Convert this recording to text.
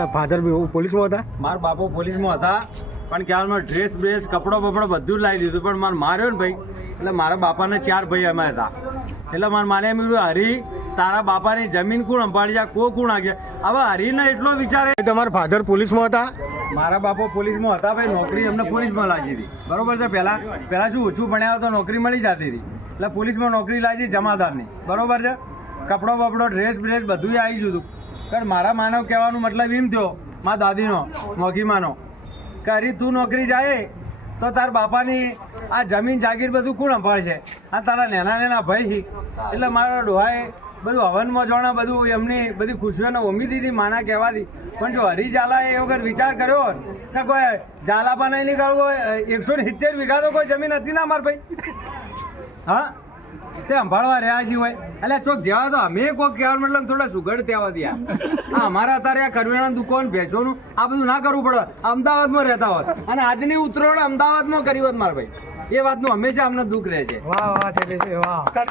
તમારા ફાધર પોલીસમાં હતા? મારા બાપો પોલીસમાં હતા, પણ ખ્યાલમાં ડ્રેસ બ્રેસ કપડો બપડો બધું જ લાવી દીધું. પણ મારે માર્યો ને ભાઈ, એટલે મારા બાપાને 4 ભાઈ અમે હતા. એટલે મારે માને એમ કીધું, હરી તારા બાપાની જમીન કોણ સંભાળી જાય, કોણ આગે. હવે હરીને એટલો વિચારે. તમારા ફાધર પોલીસમાં હતા? મારા બાપો પોલીસમાં હતા ભાઈ, નોકરી અમને પોલીસમાં લાગી હતી. બરોબર છે. પહેલા શું ઓછું ભણ્યા તો નોકરી મળી જતી હતી, એટલે પોલીસમાં નોકરી લાગી જમાદારની. બરોબર છે. કપડો બપડો ડ્રેસ બ્રેસ બધું આવી ગયું હતું. પણ મારા માનવ કહેવાનો મતલબ એમ થયો, મારા દાદીનો મોગીમાનો, કે હરી તું નોકરી જાય તો તાર બાપાની આ જમીન જાગીર બધું કોણ સંભાળશે? આ તારા નાના ભાઈ. એટલે મારા ડોહાએ બધું હવનમાં જોણા બધું એમની બધી ખુશીઓને ઉમી દીધી માના કહેવાથી. પણ જો હરી ઝાલા એ વખત વિચાર કર્યો હોત કે કોઈ ઝાલા પણ નહીં નીકળવું હોય, 170 વીઘા તો કોઈ જમીન હતી ના મારા ભાઈ. હા, તે સંભાળવા રહ્યા છીએ હોય. એટલે ચોક જેવા તો અમે કોઈક કહેવાનું મતલબ થોડા સુગડ તેવા દયા. હા, અમારા અત્યારે આ કરિયાણા દુકાન ભેંસોનું આ બધું ના કરવું પડે. અમદાવાદમાં રહેતા હોત અને આજની ઉતરોણ અમદાવાદમાં કરી હોત મારા ભાઈ. એ વાતનું હંમેશા અમને દુઃખ રહે છે. વાહ વાહ, વાહ.